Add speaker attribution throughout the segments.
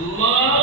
Speaker 1: Allah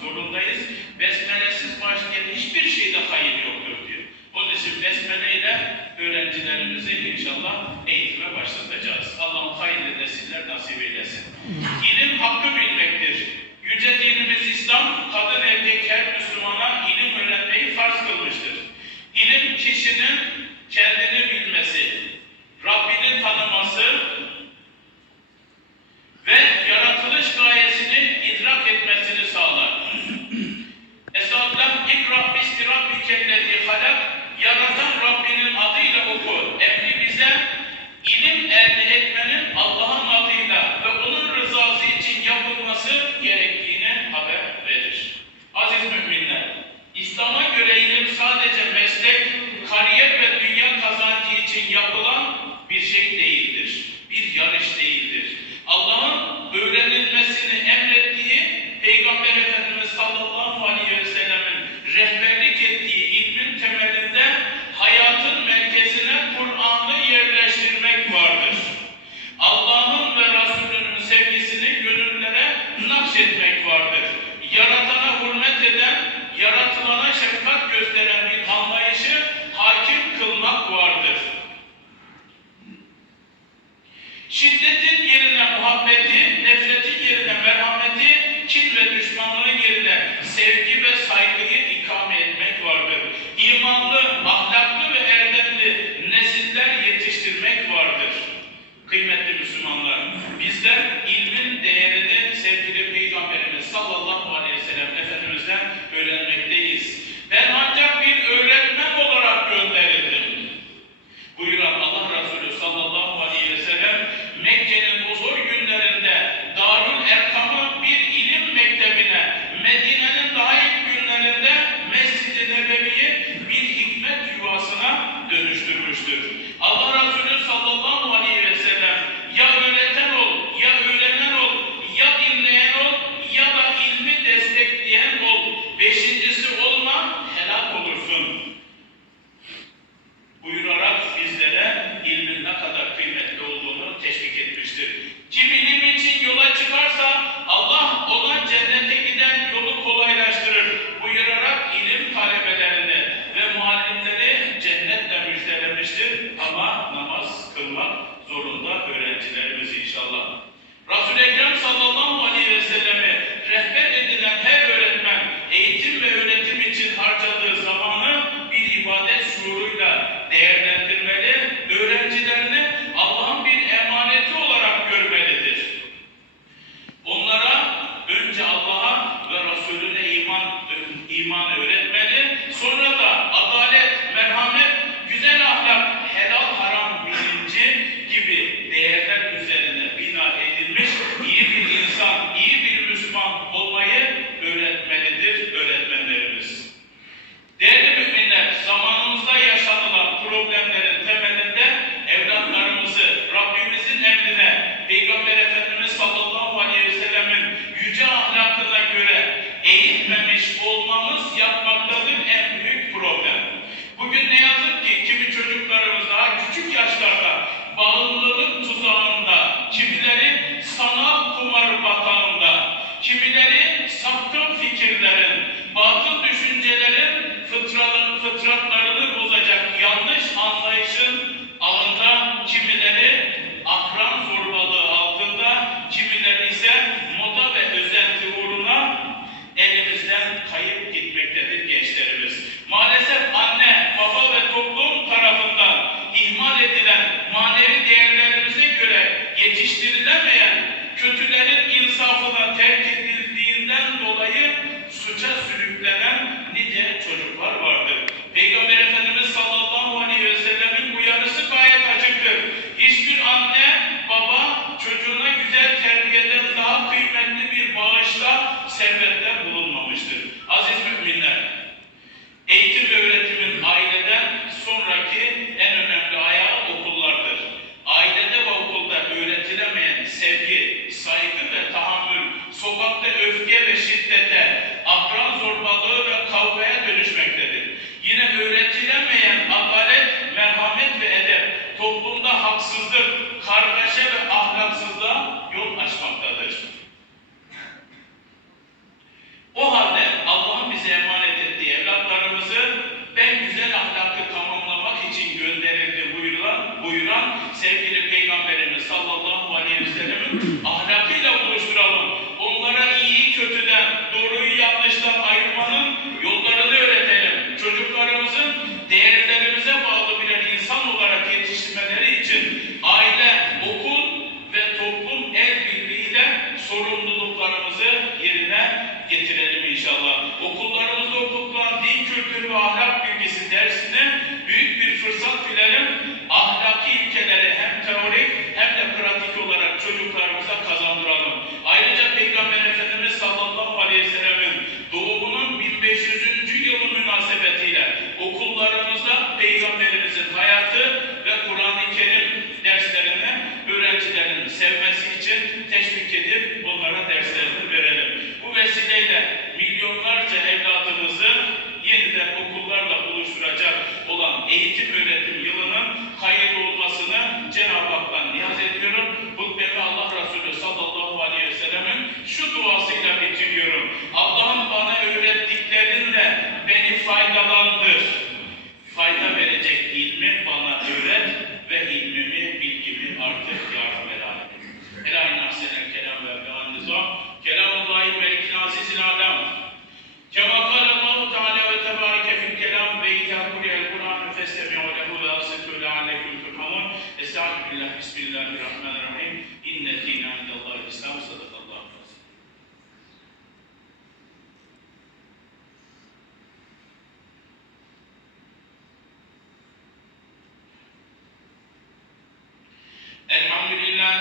Speaker 1: zorundayız. Besmelesiz başlayan hiçbir şeyde hayır yoktur diyor. Onun için besmeleyle öğrencilerimizi inşallah eğitime başlatacağız. Allah'ım hayırlı nesiller nasip eylesin. Yine concentrate.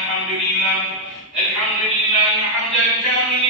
Speaker 1: الحمد لله. الحمد لله حمدا كاملا